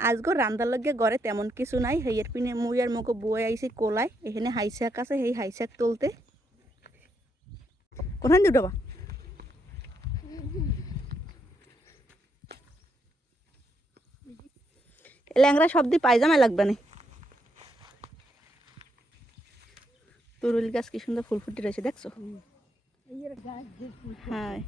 আজগো রান্দার লগে ঘরে তেমন কিছু নাই। হেয়ের পিনে মুই আর মগো বই আইছি কোলায়। এখানে হাইসাক আছে সেই হাইসাক তুলতে। কোনখান দুটো বা ল্যাংরা সব দিয়ে পায়জামা লাগবে না। তুরুল গাছ কি সুন্দর ফুল ফুটে রয়েছে, দেখছ? হ্যাঁ।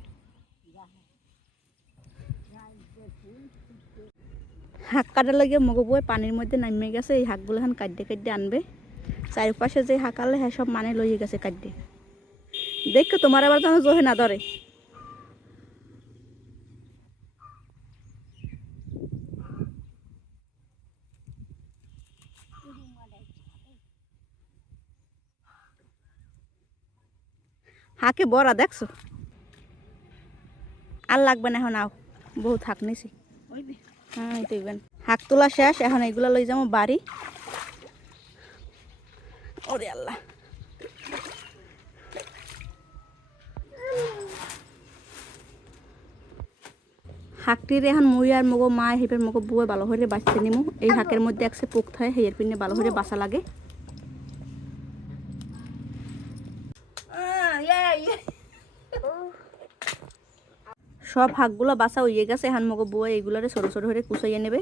শাক কাটার লাগে মগো পানির মধ্যে নামিয়ে গেছে। এই শাকগুলো এখন কাটতে কাটতে আনবে। চারিপাশে যে আনলে হ্যাঁ সব মানে লইয়ে গেছে কাটতে দেখো তোমার আবার যেন জোহে না ধরে হাকে বড়া দেখছ? আর লাগবে না এখন আও। বহুত হাক নিছি। হ্যাঁ দেখবেন হাক তোলা শেষ এখন এগুলো লই যাব বাড়ি। ওরে আল্লাহ। হাকটির এখন মুই আর মগো মা হেপের মগো বুয়ে ভালো করে বাঁচতে নিমু। এই হাকের মধ্যে একসে পোক থাকে হেয়ের পিনে ভালো করে বাসা লাগে। সব হাকগুলো বাসা হইয়ে গেছে এখন মগো বুয়া এগুলোরে ছোট ছোট করে কুচাইয়ে নেবে।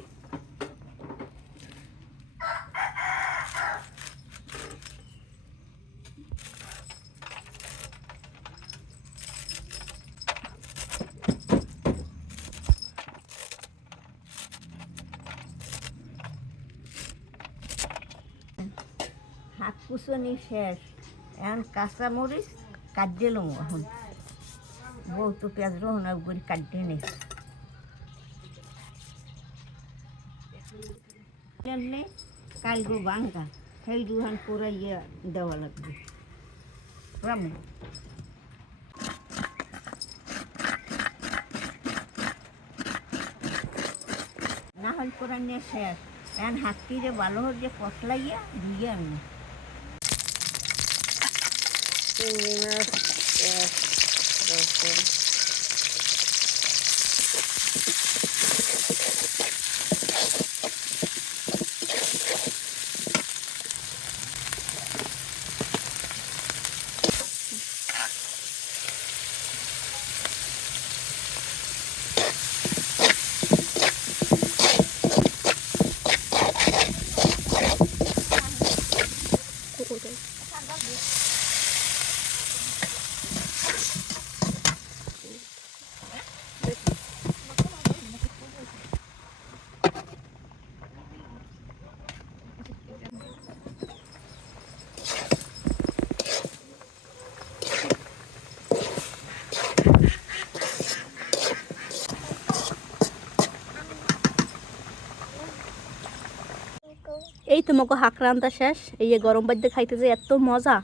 শেষ। এখন কাঁচা মরিচ কাট দিলাম এখন। বউ তো পেঁয়াজ রহনা করে কাট দিয়ে নেই জানলে কালগো বাঙ্গা সেই দুহান পুরাইয়া দেওয়া লাগবে রামু না হল পুরানিয়া শেষ এখন হাত তীরে ভালো হয়ে পশলাইয়া ধুইয়া আমি চিংড়ি মাছ পেঁয়াজ রসুন এই তো মগো হাকরান্তা শেষ। এই যে গরম বাদ্যে খাইতে যে এত মজা।